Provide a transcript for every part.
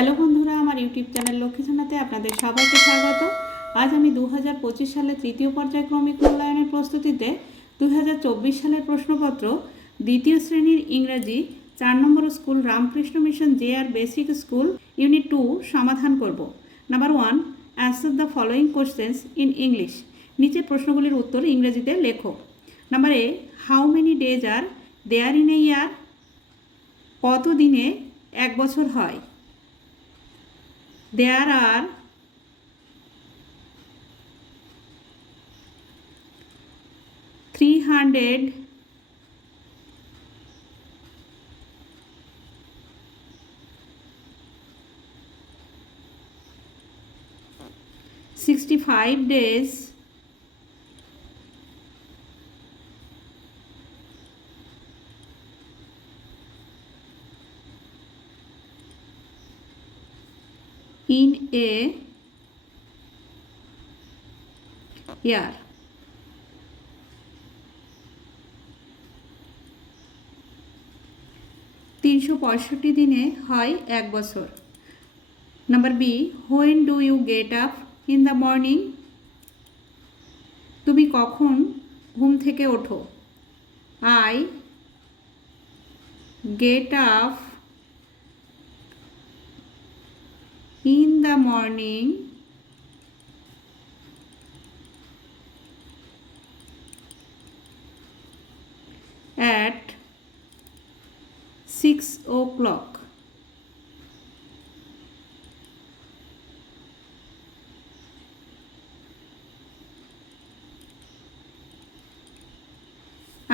Hello বন্ধুরা, আমার YouTube channel লক্ষ্মীছানাতে আপনাদের সবাইকে স্বাগত। আজ আমি দু হাজার পঁচিশ সালে তৃতীয় পর্যায়ক্রমিক মূল্যায়নের প্রস্তুতিতে দু হাজার চব্বিশ সালের প্রশ্নপত্র, দ্বিতীয় শ্রেণির ইংরাজি, চার নম্বর school Ramakrishna mission J R basic school, unit two সমাধান করব। Number one, answer the following questions in English. নিচে প্রশ্নগুলির উত্তর ইংরেজিতে লেখো। Number A, how many days are there in a year? কত দিনে এক বছর হয়? There are three hundred sixty five days a. Year. তিনশো পঁয়ষট্টি দিনে হয় এক বছর। Number B when do you get up in the morning তুমি কখন ঘুম থেকে ওঠো? I get up in the morning, at 6 o'clock.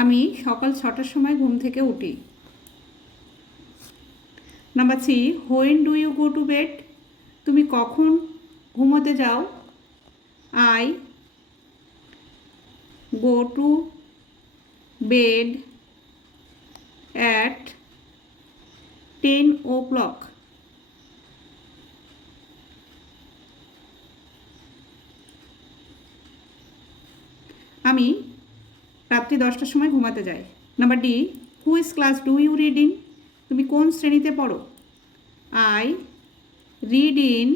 আমি সকাল ছটার সময় ঘুম থেকে উঠি। Number three when do you go to bed কখন ঘুমোতে যাও? I go to bed at ten o'clock আমি রাত্রি দশটার সময় ঘুমাতে যাই। Number D which class do you reading তুমি কোন শ্রেণীতে পড়ো? আই read in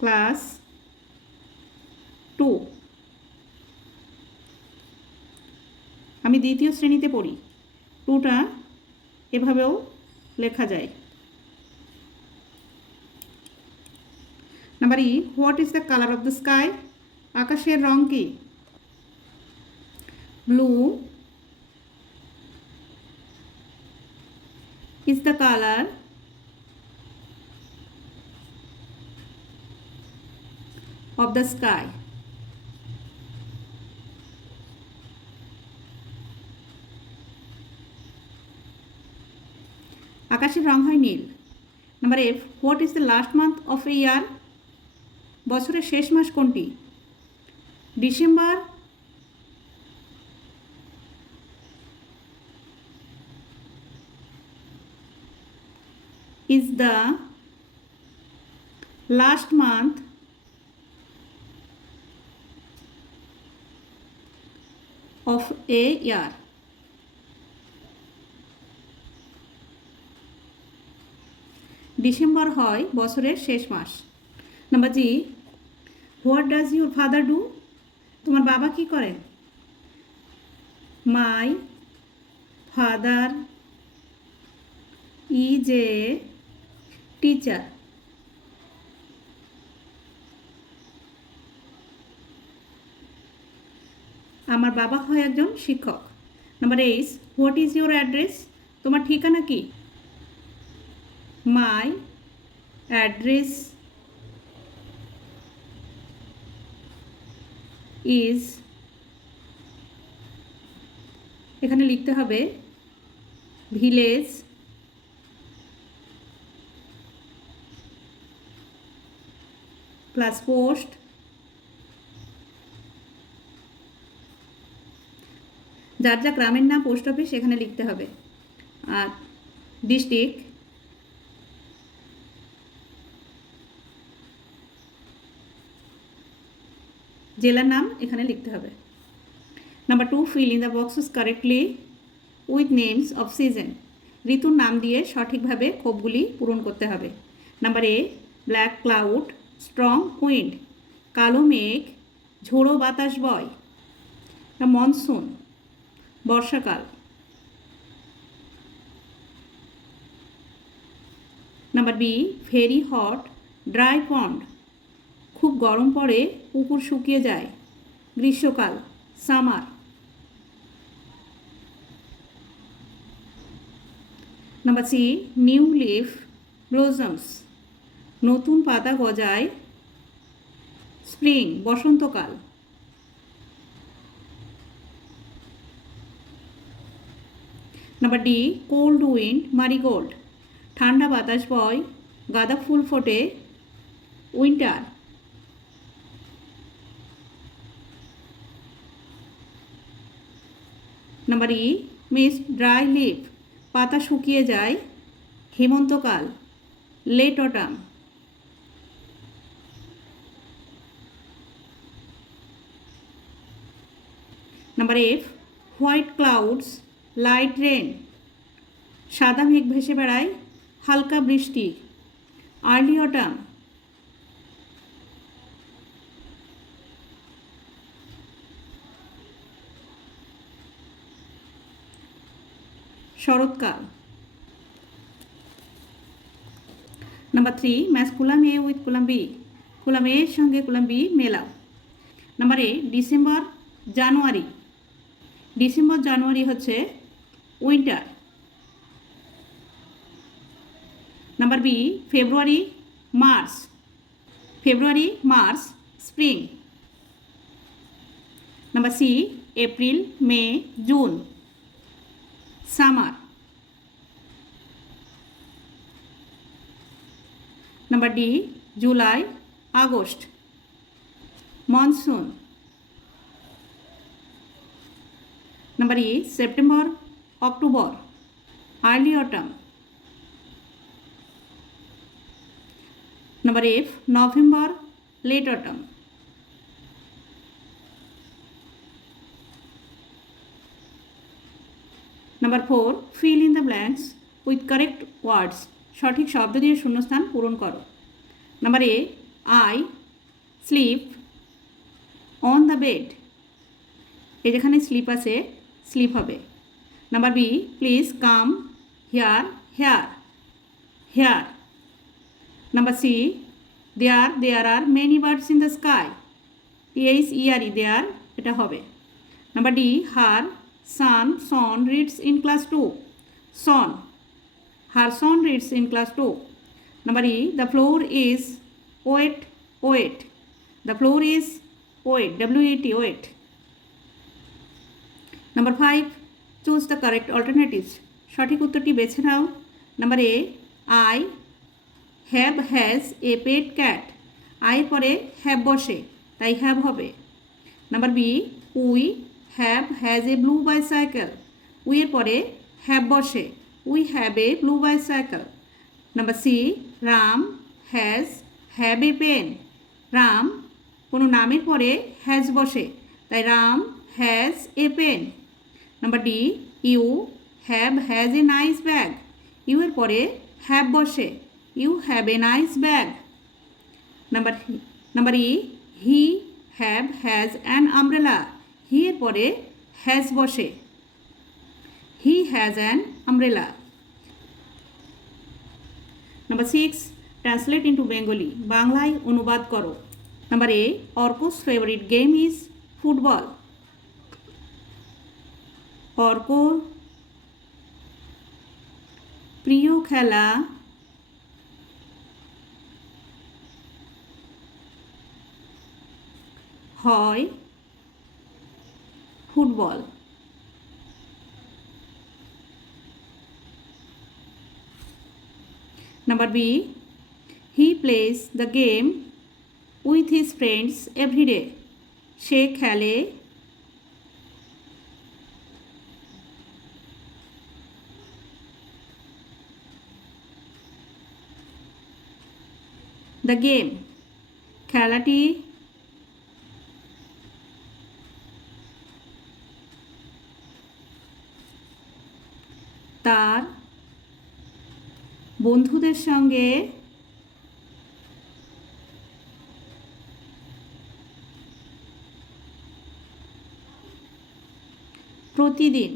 class 2 আমি দ্বিতীয় শ্রেণীতে পড়ি। টুটা এভাবেও লেখা যায়। Number E what is the colour of the sky আকাশের রং কি? Blue is the color of the sky. আকাশের রং হয় নীল। Number F what is the last month of a year বছরের শেষ মাস কোনটি? December is the last month of a year. December হয় বছরের শেষ মাস। Number G, what does your father do? তোমার বাবা কি করেন? My father is a teacher. আমার বাবা হয় একজন শিক্ষক। Number H what is your address তোমার ঠিকানা কি? মাই অ্যাড্রেস ইজ এখানে লিখতে হবে ভিলেজ প্লাস পোস্ট যার যা গ্রামের নাম পোস্ট অফিস এখানে লিখতে হবে। আর ডিস্ট্রিক্ট জেলার নাম এখানে লিখতে হবে। Number two fill in the boxes correctly with names of season ঋতুর নাম দিয়ে সঠিকভাবে ক্ষোভগুলি পূরণ করতে হবে। Number A black cloud strong wind কালো মেঘ, ঝোড়ো বাতাস বয়। মনসুন বর্ষাকাল। Number B, very hot, dry pond. খুব গরম পড়ে, পুকুর শুকিয়ে যায়। গ্রীষ্মকাল, summer. Number C, new leaf blossoms নতুন পাতা গজায়, স্প্রিং, বসন্তকাল। Number D cold wind marigold ঠান্ডা বাতাস বয়, গাঁদা ফুল ফোটে winter number E mist dry leaf পাতা শুকিয়ে যায়, হেমন্তকাল late autumn number F white clouds light rain. সাদা মেঘ ভেসে বেড়ায়, হালকা বৃষ্টি। Early autumn. শরৎকাল। Number three, match column A with column B. Column এর সঙ্গে কুলাম বি মেলাও। Number A, December, January. December, January হচ্ছে winter number B February March February March spring number C April May June summer number D July August monsoon number E September October, early autumn. Number F, November, late autumn. Number four, fill in the blanks with correct words, সঠিক শব্দ দিয়ে শূন্যস্থান পূরণ করো। Number A, I sleep on the bed. এই যেখানে sleep আছে, sleep হবে। Number B please come here here here number C there there are many birds in the sky T H E R E there হবে number D her son son reads in class 2 son her son reads in class 2 number e the floor is wet wet the floor is wet w e t wet number 5 choose the correct alternatives সঠিক উত্তরটি বেছে নাও। Number A I have has a pet cat আয়ের পরে have বসে, তাই have হবে। Number B we have has a blue bicycle উইয়ের পরে have বসে, we have a blue bicycle number C Ram has have a pen Ram কোনো নামের পরে হ্যাজ বসে, তাই Ram has a pen number D you have has a nice bag you এর পরে have বসে। You have a nice bag number number E he have has an umbrella he এর পরে হ্যাজ বসে। He has an umbrella number six translate into Bengali বাংলায় অনুবাদ করো। Number A Arko's favourite game is football Arko প্রিয় খেলা হয় football. Number B, he plays the game with his friends everyday. সে খেলে দ্য গেম খেলাটি তার বন্ধুদের সঙ্গে প্রতিদিন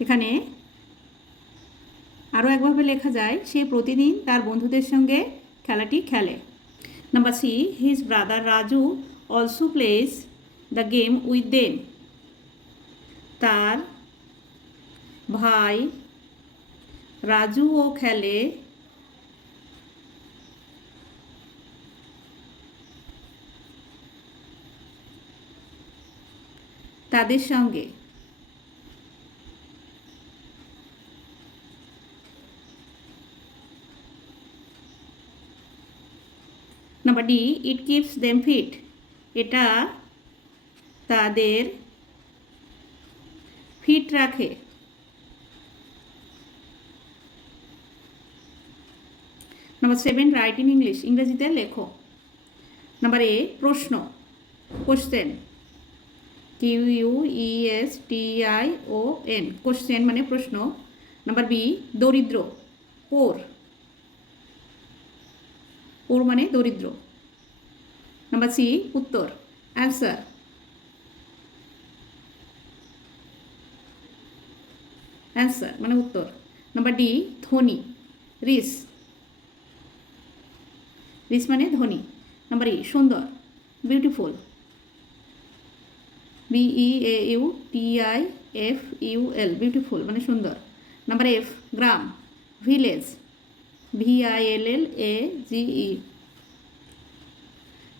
এখানে লেখা যায়, সে প্রতিদিন তার বন্ধুদের সঙ্গে খেলাটি খেলে। Number C his brother Raju also plays the game with them তার ভাই রাজুও খেলে। তাদের সঙ্গে number D it keeps them fit এটা তাদের ফিট রাখে। Number seven write in English ইংরেজিতে লেখো। নাম্বার এ প্রশ্ন question Q U E T I O N question মানে প্রশ্ন। নাম্বার বি দরিদ্র পোর পোর মানে দরিদ্র। নাম্বার সি, উত্তর। অ্যান্সার অ্যান্সার মানে উত্তর। নাম্বার ডি, ধনী। রিস। রিস মানে ধনী। নাম্বার ই, সুন্দর। Beautiful B E A U T I F U L beautiful মানে সুন্দর। নাম্বার এফ গ্রাম। Village V I L L A G E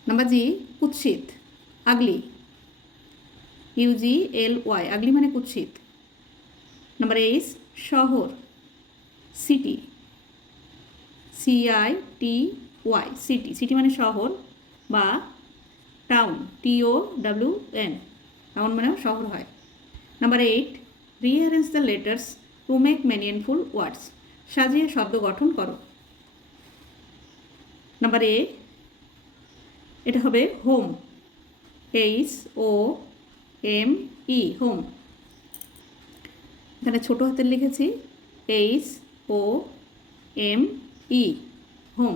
number G কুৎসিত আগলি you G L Y ugly মানে কুৎসিত। নাম্বার এইচ শহর city C I T Y city city মানে শহর বা টাউন টি ও ডাব্লিউ এন টাউন মানে শহর হয়। Number eight rearrange the letters to make meaningful ওয়ার্ডস সাজিয়ে শব্দ গঠন করো। নাম্বার এ এটা হবে home H O M E home এখানে ছোটো হাতের লিখেছি H O M E home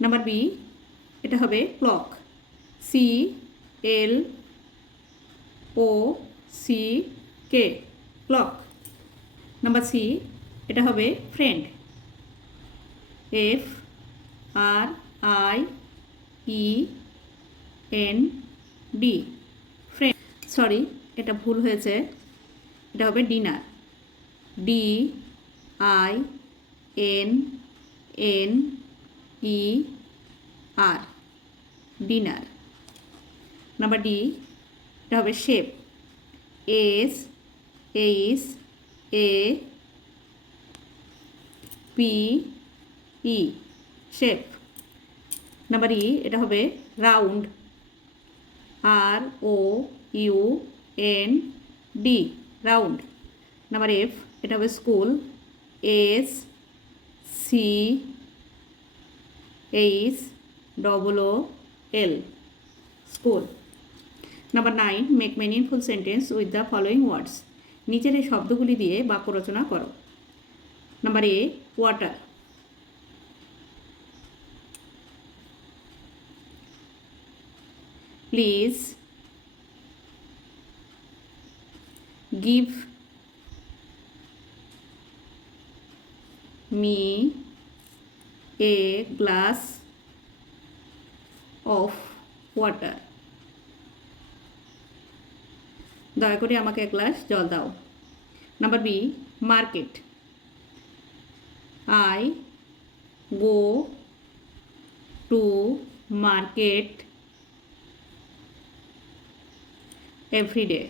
number B এটা হবে clock C L O C K clock number C এটা হবে friend F R I E N D friend sorry এটা ভুল হয়েছে। এটা হবে dinner D I N N E R dinner number D এটা হবে shape S H A P E shape number E এটা হবে round R O U N D round number F এটা হবে school S C H double O L school number nine make meaningful sentence with the following words নিচের এই শব্দগুলি দিয়ে বাক্য রচনা করো। Number A water please give me a glass of water. দয়া করে আমাকে এক গ্লাস জল দাও। Number B market I go to, market every day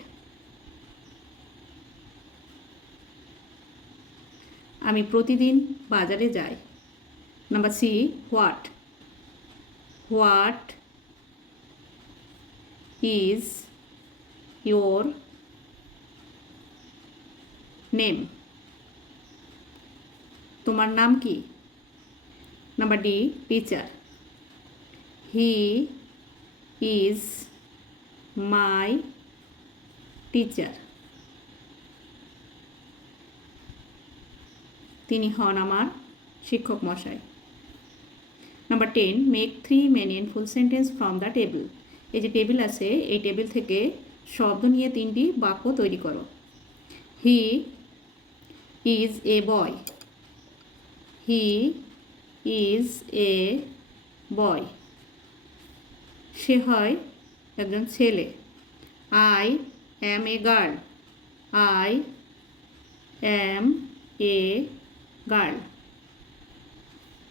আমি প্রতিদিন বাজারে যাই। Number C, what? What is your name? তোমার নাম কি? Number D teacher he is my teacher তিনি হন আমার শিক্ষক মশাই। Number ten make three meaningful sentence from the table এই যে টেবিল আছে, এই টেবিল থেকে শব্দ নিয়ে তিনটি বাক্য তৈরি করো। He is a boy he is a boy সে হয় একজন ছেলে। I am a girl I am a girl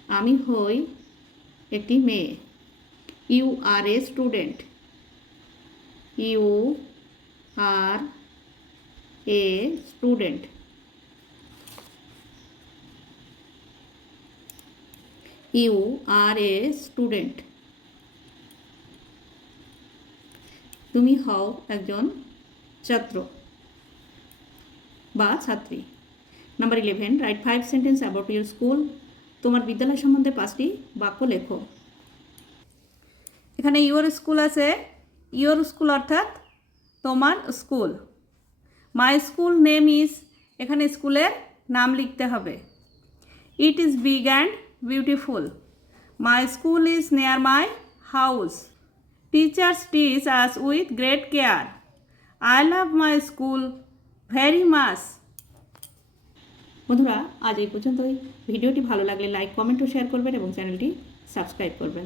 আমি হই একটি মেয়ে। You are a student you are a student you are a student. তুমি হও একজন ছাত্র বা ছাত্রী। Number eleven write five sentence about your school তোমার বিদ্যালয় সম্বন্ধে পাঁচটি বাক্য লেখো। এখানে ইউর স্কুল আছে। ইউর স্কুল অর্থাৎ তোমার school my school name is এখানে স্কুলের নাম লিখতে হবে। It is big and beautiful my school is near my house teachers teach us with great care I love my school very much বন্ধুরা, আজ এই পর্যন্তই। ভিডিওটি ভালো লাগলে লাইক কমেন্ট ও শেয়ার করবেন এবং চ্যানেলটি সাবস্ক্রাইব করবেন।